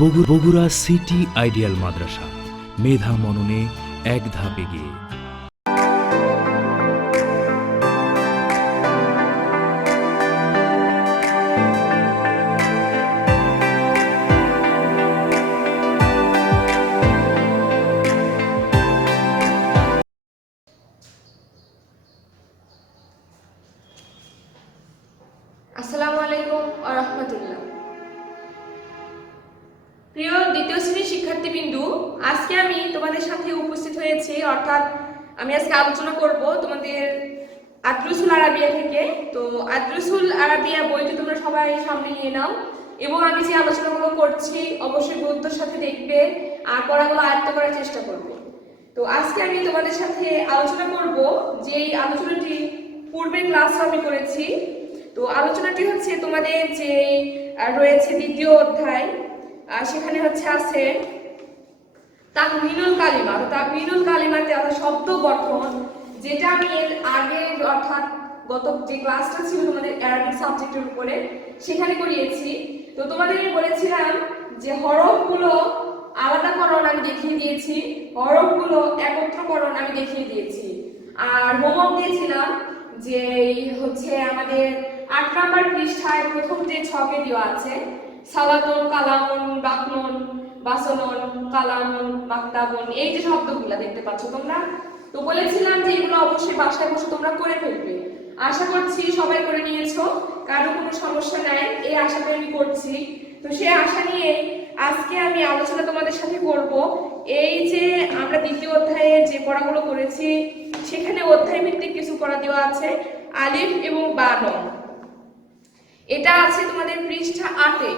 Bogura city ideal মাদ্রাসা, মেধা মননে এক ধাপ এগিয়ে। আসসালামু আলাইকুম ওয়া রাহমাতুল্লাহ। প্রিয় দ্বিতীয় শ্রেণীর শিক্ষার্থীবৃন্দু, আজকে আমি তোমাদের সাথে উপস্থিত হয়েছি, অর্থাৎ আমি আজকে আলোচনা করব তোমাদের আদরুসুল আরাবিয়া থেকে। তো আদরুসুল আরাবিয়া বইটি তোমরা সবাই সামনে নিয়ে নাও এবং আমি যে আলোচনাগুলো করছি অবশ্যই গুরুত্বের সাথে দেখবে আর পড়াগুলো আয়ত্ত করার চেষ্টা করবে। তো আজকে আমি তোমাদের সাথে আলোচনা করব যে এই আলোচনাটি পূর্বের ক্লাসে আমি করেছি। তো আলোচনাটি হচ্ছে তোমাদের যে রয়েছে দ্বিতীয় অধ্যায়, সেখানে হচ্ছে আছে তাকমিনুল কালিমা। তাকমিনুল কালিমাতে অর্থাৎ শব্দ গঠন, যেটা আমি এর আগে অর্থাৎ গত যে ক্লাসটা ছিল তোমাদের অ্যারাবিক সাবজেক্টের উপরে সেখানে করিয়েছি। তো তোমাদের বলেছিলাম যে হরফগুলো আলাদাকরণ আমি দেখিয়ে দিয়েছি, হরফগুলো একত্রকরণ আমি দেখিয়ে দিয়েছি। আর হোমওয়ার্ক দিয়েছিলাম যে হচ্ছে আমাদের ৮ নম্বর পৃষ্ঠায় প্রথম যে ছকে দেওয়া আছে সালাতুন, কালামুন, বাকনুন, বাসনুন, কালামুন, মাকতাবুন, এই যে শব্দগুলো দেখতে পাচ্ছ তোমরা, তো বলেছিলাম যে এগুলো অবশ্যই বাসায় বসে তোমরা করে ফেলবে। আশা করছি সবাই করে নিয়েছো, কারো কোনো সমস্যা নাই এই আশাতে আমি করছি। তো সেই আশা নিয়ে আজকে আমি আলোচনা তোমাদের সাথে করব। এই যে আমরা দ্বিতীয় অধ্যায়ে যে পড়াগুলো করেছি সেখানে অধ্যায় ভিত্তিক কিছু পড়া দেওয়া আছে, আলিফ এবং বা নং। এটা আছে তোমাদের পৃষ্ঠা ৮-এ।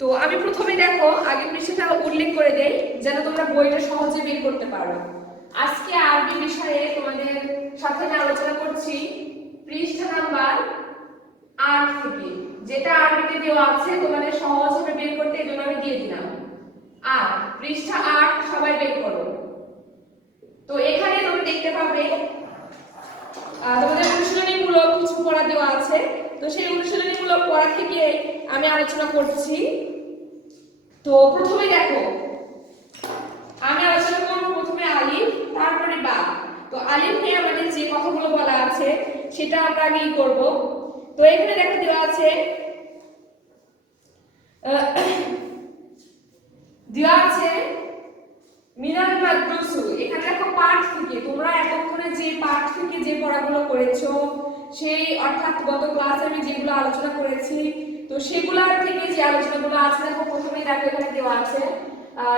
তো আমি প্রথমে দেখো আগে পৃষ্ঠাটা উল্লেখ করে দেই যেন তোমরা বইটা সহজে বের করতে পারো। আজকে আরবি বিষয়ে তোমাদের সাথে আমি আলোচনা করছি পৃষ্ঠা নাম্বার ৮ থেকে, যেটা আরবিতে দেওয়া আছে তোমাদের সহজভাবে বের করতে এই জন্য আমি দিয়ে দিলাম ৮, পৃষ্ঠা ৮ সবাই বের করো। তো এখানে তুমি দেখতে পাবে তোমাদের অনুশীলনীমূলক কিছু পড়া দেওয়া আছে। তো সেই অনুশীলনীমূলক পড়া থেকে আমি আলোচনা করছি। তো প্রথমে দেখো আমি আলোচনা করব প্রথমে আলিফ, তারপরে বা। তো আলিফ নিয়ে আমাদের যে কথাগুলো বলা আছে সেটা আমরা আগেই করব। তো এখানে দেখো দেওয়া আছে মিনাল মাদ্রুসুল। এখানে দেখো পাঠ থেকে তোমরা এতক্ষণে যে পাঠ থেকে যে পড়াগুলো করেছো সেই অর্থাৎ গত ক্লাসে আমি যেগুলো আলোচনা করেছি তো সেগুলোর থেকে যে আলোচনাগুলো আছে দেখো প্রথমেই দেখো এখানে দেওয়া আছে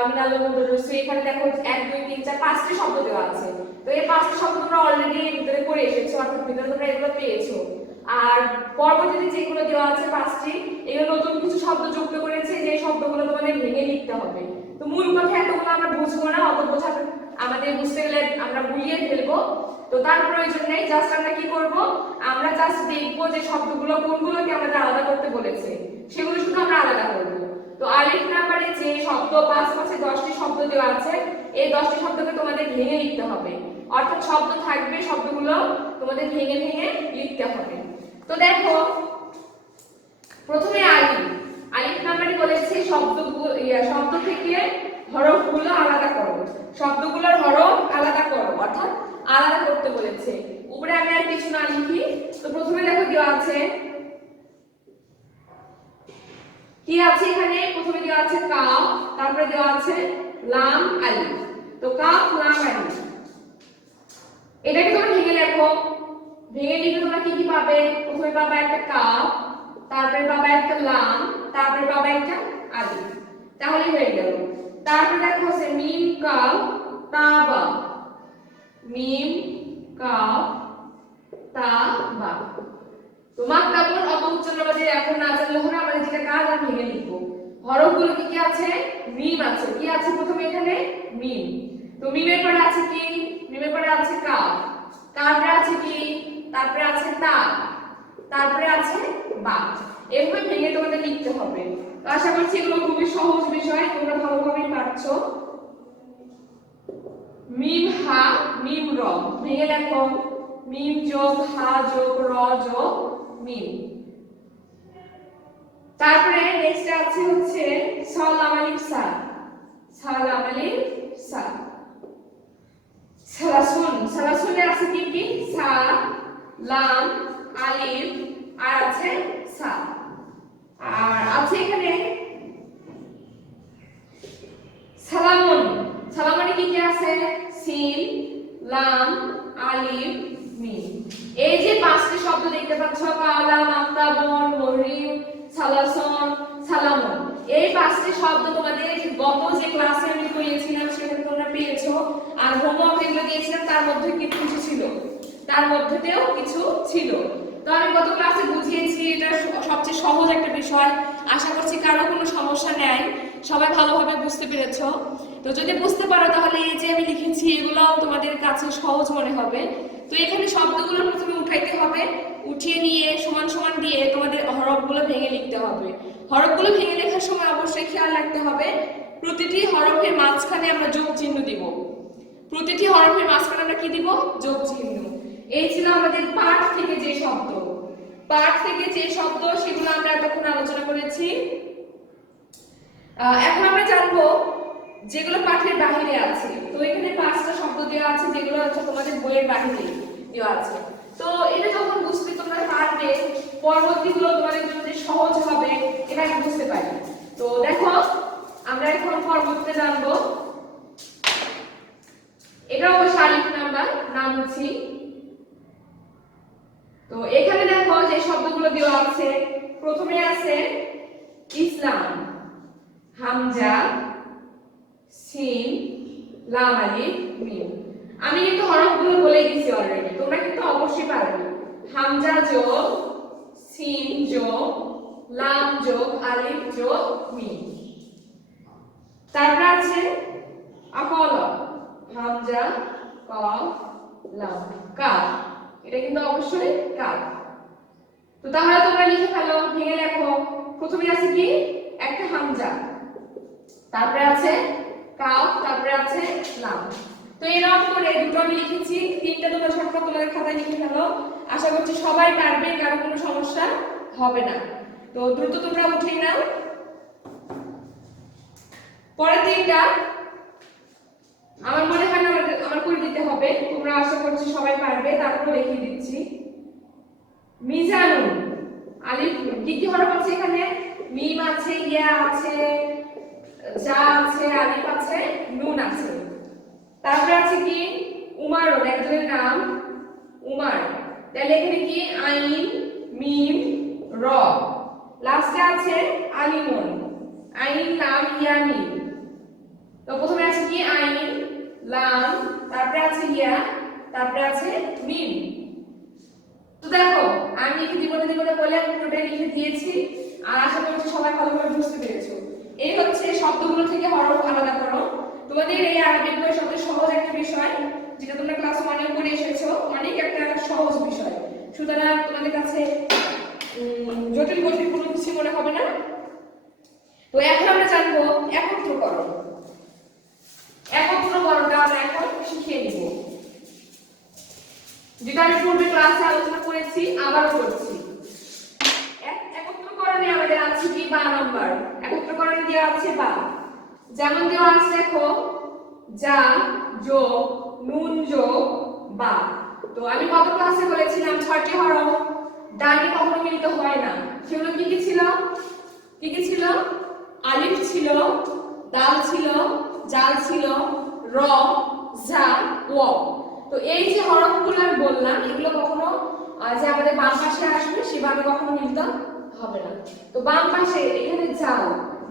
মিনাল মাদ্রুসুল। এখানে দেখো ১ ২ ৩ ৪ ৫টি শব্দ দেওয়া আছে। তো এই ৫টি শব্দ তোমরা অলরেডি ভিতরে করে এসেছো, অর্থাৎ ভিতরে তোমরা এগুলো পেয়েছো। আর পরবর্তীতে যেগুলো দেওয়া আছে ৫টি, এগুলো নতুন কিছু শব্দ যুক্ত করেছে, যে শব্দগুলো তোমাদের ভেঙে লিখতে হবে। তো মূল কথা এতগুলো আমরা বুঝবো না, অত বোঝা আমাদের বুঝতে গেলে আমরা গুলিয়ে ফেলবো। তো তার প্রয়োজন নেই, জাস্ট আমরা কি করব, আমরা জাস্ট দেখবো যে শব্দগুলো কোনগুলোকে আমাদের আলাদা করতে বলেছে সেগুলো শুধু আমরা আলাদা করব। তো আলিফ নাম্বারে যে শব্দ ৫ পাশে ১০টি শব্দ দেওয়া আছে এই 10টি শব্দকে তোমাদের ভেঙে লিখতে হবে, অর্থাৎ শব্দ থাকবে শব্দগুলো তোমাদের ভেঙে ভেঙে লিখতে হবে। তো দেখো প্রথমে আলিফ নাম্বারে বলেছে শব্দ থেকে হরফগুলো আলাদা করো, শব্দগুলোর হরফ আলাদা করো, অর্থাৎ আলাদা করতে বলেছে। উপরে আমি আর কিছু না লিখি। তো প্রথমে দেখো দেওয়া আছে কি আছে, এখানে প্রথমে দেওয়া আছে কাফ, তারপরে দেওয়া আছে লাম আলিফ। তো কাফ লাম আলিফ এটাকে তোমরা ভেঙে লেখো। ভেঙে লিখলে তোমরা কি কি পাবে, প্রথমে পাবে একটা কাফ, তারপরে পাবে একটা লাম, তারপরে পাবে একটা আলিফ, তাহলে হয়ে গেল। তারপরে দেখো আছে মিম কাফ তা বা, মিম কাফ তা বা। তো মাকতাবুন অত উচ্চারণ আমাদের এখন না জানলে হবে, আমাদের যেটা কাজ আর ভেঙে লিখবো। হরফগুলো কি কি আছে, মিম আছে, কি আছে প্রথমে এখানে মিম। তো মিমের পরে আছে কি, মিমের পরে আছে কাফ, তারপরে আছে কি, তারপরে আছে তা, তারপরে আছে বা। এভাবে ভেঙে তোমাদের লিখতে হবে। তো আশা করছি এগুলো খুবই সহজ বিষয়, তোমরা ভালোভাবেই পারছো। মিম হা মিম র, ভেঙে লেখো মিম যোগ হা যোগ র যোগ মিম। তারপরে নেক্সট আছে হচ্ছে সালাম আলিফ সা, সালাম আলিফ সা। সালাসুন, সালাসুনে আছে কি কি? সা, লাম, আলিফ আর আছে সা। আর আছে এখানে সালামুন, সালামুনে কি কি আছে? সিন, লাম, আলিফ, মিম। এই যে পাঁচটি শব্দ দেখতে পাচ্ছ, কালাম, আফতাবন, মরিম, সালাসন, সালামুন, এই পাঁচটি শব্দ তোমাদের গত যে ক্লাসে আমি করিয়েছিলাম সেখানে তোমরা পেয়েছো। আর হোমওয়ার্ক যেগুলো দিয়েছিলাম তার মধ্যে কিছু ছিল, তার মধ্যেও কিছু ছিল। তো আমি গত ক্লাসে বুঝিয়েছি, এটা সবচেয়ে সহজ একটা বিষয়। আশা করছি কারো কোনো সমস্যা নেই, সবাই ভালোভাবে বুঝতে পেরেছো। তো যদি বুঝতে পারো তাহলে এই যে আমি লিখেছি এগুলোও তোমাদের কাছে সহজ মনে হবে। তো এখানে শব্দগুলো প্রথমে উঠাইতে হবে, উঠিয়ে নিয়ে সমান সমান দিয়ে তোমাদের হরফগুলো ভেঙে লিখতে হবে। হরফগুলো ভেঙে লেখার সময় অবশ্যই খেয়াল রাখতে হবে প্রতিটি হরফের মাঝখানে আমরা যোগ চিহ্ন দিব। প্রতিটি হরফের মাঝখানে আমরা কি দিব? যোগ চিহ্ন। এই ছিল আমাদের পাঠ থেকে যে শব্দ, পাঠ থেকে যে শব্দ সেগুলো আমরা এতক্ষণ আলোচনা করেছি। এখন আমরা জানবো যেগুলো পাঠের বাহিরে আছে। তো এখানে পাঁচটা শব্দ দেওয়া আছে যেগুলো হচ্ছে তোমাদের বইয়ের বাহিরে দেওয়া আছে। তো এটা যখন বুঝতে তোমরা পারবে, পরবর্তীগুলো তোমাদের জন্য যে সহজ হবে এটা আমি বুঝতে পারি। তো দেখো আমরা এখন পরবর্তীতে জানবো, এটা অবশ্য আলিফ নাম্বার নাম হচ্ছি। তো এখানে দেখো যে শব্দগুলো দেওয়া আছে, প্রথমে আছে ইসলাম, হামজা, সিন, লাম, আলিফ, মিম। আমি কিন্তু হরফগুলো বলে দিয়েছি অলরেডি, তোমরা কিন্তু অবশ্যই পারবে। হামজা যোগ সিন যোগ লাম যোগ আলিফ যোগ মিম। তারপর আছে আকাল, হামজা কফ লাম কাফ, এটা কিন্তু অবশ্যই কাফ। তো তাহলে তোমরা লিখে ফেলো, ভেঙে লেখো। প্রথমে আছে কি? একটা হামজা, তারপরে আছে কাফ, তারপরে আছে লাম। তো এরকম করে দুটো আমি লিখেছি, তিনটা তোমরা ঝটপট তোমাদের খাতায় লিখে ফেলো। আশা করছি সবাই পারবে, কারো কোনো সমস্যা হবে না। তো দ্রুত তোমরা উঠিয়ে নাও। পরের তিনটা আমার মনে হয় না আমার করে দিতে হবে, তোমরা আশা করছি সবাই পারবে, তারপর লিখে দিচ্ছি। মিজানুন, আলিফ, কি কি হরফ আছে এখানে? মিম আছে, ইয়া আছে, যা আছে, আলিফ আছে, নুন আছে। তারপরে আছে কি? উমারুন, একজনের নাম উমার, তাহলে এখানে কি? আইন, মিম, র। লাস্টে আছে আলিমুন, আইন, লাম, ইয়া, মিম। তো প্রথমে আছে কি? আইন, লাম, তারপরে আছে ইয়া, তারপরে আছে মিম। তো দেখো আমি লিখে জীবনে জীবনে বলে আমি পুরোটাই লিখে দিয়েছি, আর আশা করছি সবাই ভালোভাবে বুঝতে পেরেছো। এই হচ্ছে শব্দগুলো থেকে হরফ আলাদা করো। তোমাদের এই আরবিক বই সবচেয়ে সহজ একটা বিষয়, যেটা তোমরা ক্লাস 1 এ পড়ে এসেছো, অনেক একটা সহজ বিষয়। সুতরাং তোমাদের কাছে জটিল কঠিন কোনো কিছু মনে হবে না। তো এখন আমরা জানবো একত্রকরণ। একত্রকরণটা আমরা এখন শিখিয়ে নিব, যেটা আমি পূর্বে ক্লাসে আলোচনা করেছি, আবারও করছি। একত্রকরণে আমাদের আছে কি? বা নাম্বার। একত্রকরণে দেওয়া আছে বা, যেমন দেওয়া আছে দেখো, যা যোগ নুন যোগ বা। তো আমি গত ক্লাসে বলেছিলাম 6টি হরফ ডানে কখনো মিলিত হয় না। সেগুলো কি কি ছিল? কি কি ছিল? আলিফ ছিল, দাল ছিল, জাল ছিল, র, জা, ওয়া। তো এই যে হরফগুলো আমি বললাম, এগুলো কখনো যে আমাদের বাম পাশে আসবে সেভাবে কখনো মিলিত হবে না। তো বাম পাশে এখানে জাল,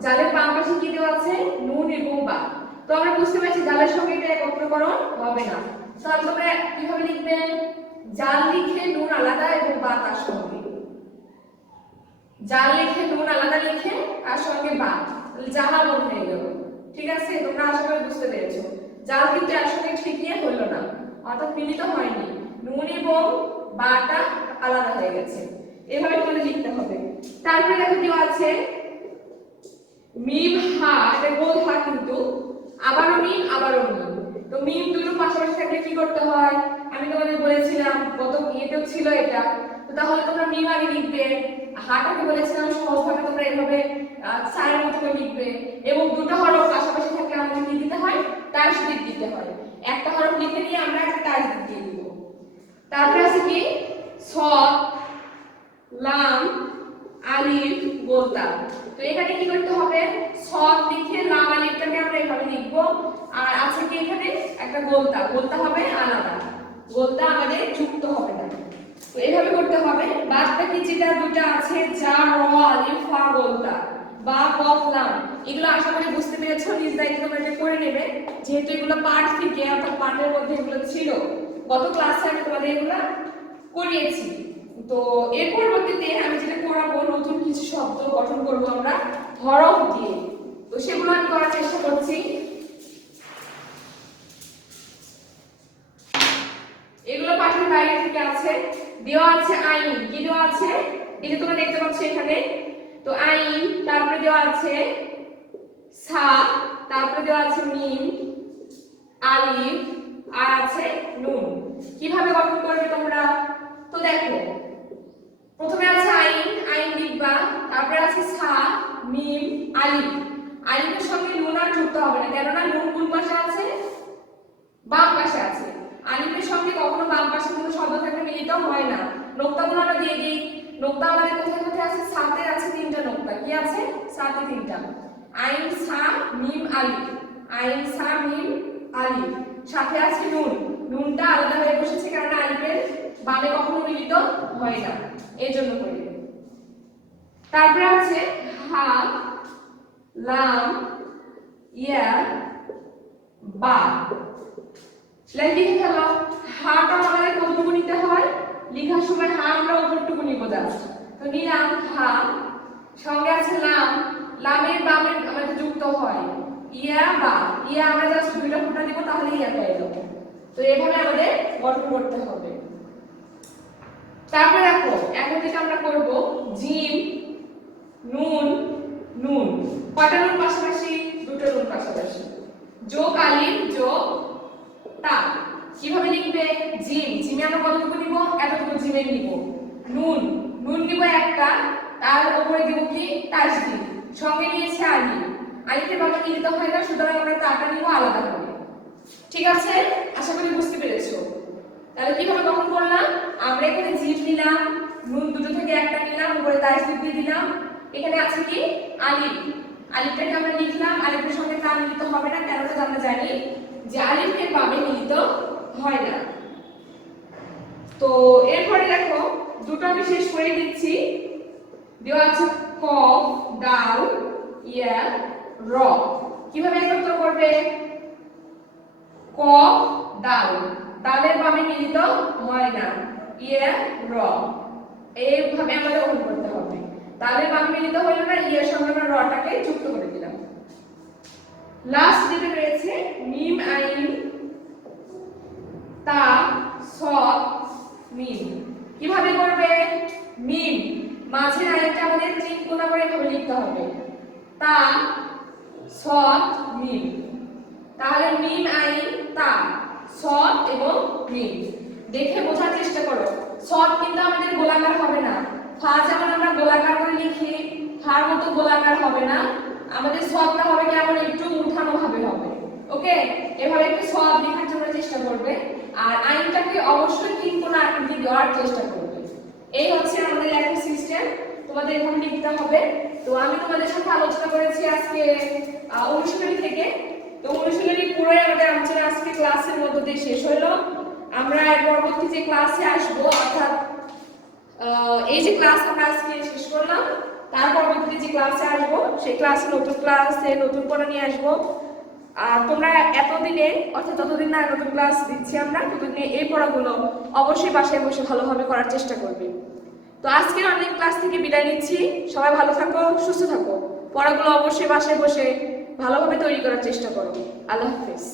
জালের বাম পাশে কি দেওয়া আছে? নুন এবং বা। তো আমরা বুঝতে পারছি জালের সঙ্গে এটা একত্রকরণ হবে না। তাহলে তোমরা কিভাবে লিখবে? জাল লিখে নুন আলাদা এবং বা তার সঙ্গে, জাল লিখে নুন আলাদা লিখে তার সঙ্গে বা, তাহলে জাহালন হয়ে গেল। ঠিক আছে, তোমরা আশা করি বুঝতে পেরেছো। জাল কিন্তু আসলে ঠিকই হলো না, অর্থাৎ মিলিত হয়নি, নুন এবং বাটা আলাদা হয়ে গেছে। এভাবে তোমাদের লিখতে হবে। তারপরে দেখো দেওয়া আছে মিম হা, এটা গোল হা, কিন্তু আবারও মিম আবারও মিম। তো মিম দুটো পাশাপাশি থাকলে কি করতে হয়? আমি তোমাদের বলেছিলাম, গত ইয়েতেও ছিল এটা। তো তাহলে তোমরা মিম আগে লিখবে, হাটাকে বলেছিলাম সহজভাবে তোমরা এভাবে সারের মতো করে লিখবে, এবং দুটো হরফ পাশাপাশি থাকলে আমাদের কি দিতে হয়, তাসদিদ দিতে হয়। একটা হরফ লিখে নিয়ে আমরা একটা তাসদিদ দিয়ে দিব। তারপরে আছে কি সদ, লাম, আলিফ, গোলতা। তো এখানে কি করতে হবে, সদ লিখে লাম আলিফটাকে আমরা এভাবে লিখবো, আর আছে কি এখানে একটা গোলতা, গোলতা হবে আলাদা, গোলতা আমাদের যুক্ত হবে না। তো এইভাবে করতে হবে। বাদ বাকি যেটা দুটো আছে যা, র, আলিফ, ফা, গোলতা বা কফ, লাম, এগুলো আশা করি বুঝতে পেরেছো, নিজ দায়িত্বে তোমরা এটা করে নেবে, যেহেতু এগুলো পার্ট থেকে অর্থাৎ পার্টের মধ্যে এগুলো ছিল। গত ক্লাসে আমি তোমাদের এগুলো করিয়েছি। তো এর পরবর্তীতে আমি যেটা করাবো, নতুন কিছু শব্দ গঠন করব আমরা হরফ দিয়ে। তো সেগুলো আমি করার চেষ্টা করছি। এগুলো পাঠের বাইরে থেকে আছে, দেওয়া আছে আইন, কি দেওয়া আছে, এই যে তোমরা দেখতে পাচ্ছ এখানে। তো আইন, তারপরে দেওয়া আছে সা, তারপরে দেওয়া আছে মিম, আলিফ, আর আছে নুন। কিভাবে গঠন করবে তোমরা? তো দেখো, প্রথমে আছে আইন, আইন লিখবা, তারপরে আছে সা, মিম, আলিফ। আলিফের সঙ্গে নুন আর যুক্ত হবে না, কেননা নুন কোন পাশে আছে, বাম পাশে আছে। আলিফের সঙ্গে কখনো বাম পাশে কোনো শব্দ থাকলে মিলিত হয় না। নোক্তাগুলো আমরা দিয়ে দিই। নোক্তা আমাদের কোথায় কোথায় আছে, সাথে আছে তিনটা নোক্তা। কি আছে? সাথে তিনটা। আইন, সা, মিম, আলিফ। আইন, সা, মিম, আলিফ। সাথে আছে নুন। নুনটা আলাদা হয়ে বসেছে কারণ আলিফের বামে কখনো মিলিত হয় না, এই জন্য করি। তারপরে আছে হা, লাম, ইয়া, বা। লিখে ফেলো। হাটা আমাদের কতটুকু নিতে হয়, লেখার সময় হা আমরা উপরটুকু নিব জাস্ট। তো নিলাম হা, সঙ্গে আছে লাম, লামের বামে আমাদের যুক্ত হয় ইয়া, বা। ইয়া আমরা জাস্ট দুইটা ফোঁটা দিব, তাহলে ইয়া পেয়ে যাবো। তো এইভাবে আমাদের গঠন করতে হবে। তারপরে দেখো, এখন যেটা আমরা করব, জিম, নুন, নুন। কয়টা নুন পাশাপাশি? দুটো নুন পাশাপাশি। যোগ আলিফ, যোগ তা। কিভাবে লিখবে? জিম, জিমে আমরা কতটুকু নিব? এতটুকু জিমে নিব। নুন, নুন নিব একটা, তার উপরে দিব কি? তাসদিদ। সঙ্গে নিয়েছে আলিফ। আলিফের বামে মিলিত হয় না, সুতরাং আমরা তাটা নিব আলাদা করে। ঠিক আছে? আশা করি বুঝতে পেরেছো। তাহলে কিভাবে গঠন করলাম? আমরা এখানে জিম নিলাম, নুন দুটো থেকে একটা নিলাম, উপরে তাসদিদ দিয়ে দিলাম। এখানে আছে কি? আলিফ। আলিফটাকে আমরা লিখলাম, আলিফের সঙ্গে তা মিলিত হবে না, কেন আমরা জানি যে আলিফের বামে মিলিত হয় না। তো এরপরে দেখো, দুটো আমি শেষ করে দিচ্ছি। দেওয়া আছে কফ, দাল, ইয়া, র। কিভাবে একত্র করবে? কফ, দাল, দালের বামে মিলিত হয় না, ইয়া, র। এইভাবে আমাদের গঠন করতে হবে। দালের বামে মিলিত হলো না, ইয়ের সঙ্গে আমরা রটাকে যুক্ত করে দিলাম। লাস্ট যেটা রয়েছে মিম, আইন, তা, সদ, মিম। কিভাবে করবে? মিম, মাঝের আইনটা আমাদের তিন কোণা করে এভাবে লিখতে হবে। তা, সদ, মিম। তাহলে মিম, আইন, তা, সদ এবং মিম। দেখে বোঝার চেষ্টা করো। সদ কিন্তু আমাদের গোলাকার হবে না। ফা যেমন আমরা গোলাকার করে লিখি, ফার মতো গোলাকার হবে না। আমাদের সদটা হবে কেমন, একটু উঠানো ভাবে হবে। ওকে, এভাবে একটু সদ লেখার জন্য চেষ্টা করবে। আর আইনটাকে অবশ্যই তিন কোণা আকৃতি দেওয়ার চেষ্টা করবে। এই হচ্ছে আমাদের লেখার সিস্টেম। তোমাদের এভাবে লিখতে হবে। তো আমি তোমাদের সাথে আলোচনা করেছি আজকে অনুশীলনী থেকে। তো অনুশীলনী পুরোই আমাদের আলোচনা আজকে ক্লাসের মধ্য দিয়ে শেষ হলো। আমরা পরবর্তী যে ক্লাসে আসবো, অর্থাৎ এই যে ক্লাস আমরা আজকে শেষ করলাম, তার পরবর্তীতে যে ক্লাসে আসবো, সেই ক্লাসে নতুন ক্লাসে নতুন পড়া নিয়ে আসবো। আর তোমরা এতদিনে, অর্থাৎ ততদিন না নতুন ক্লাস দিচ্ছি আমরা, ততদিনে এই পড়াগুলো অবশ্যই বাসায় বসে ভালোভাবে করার চেষ্টা করবে। তো আজকের অনলাইন ক্লাস থেকে বিদায় নিচ্ছি। সবাই ভালো থাকো, সুস্থ থাকো। পড়াগুলো অবশ্যই বাসায় বসে ভালোভাবে তৈরি করার চেষ্টা করো। আল্লাহ হাফেজ।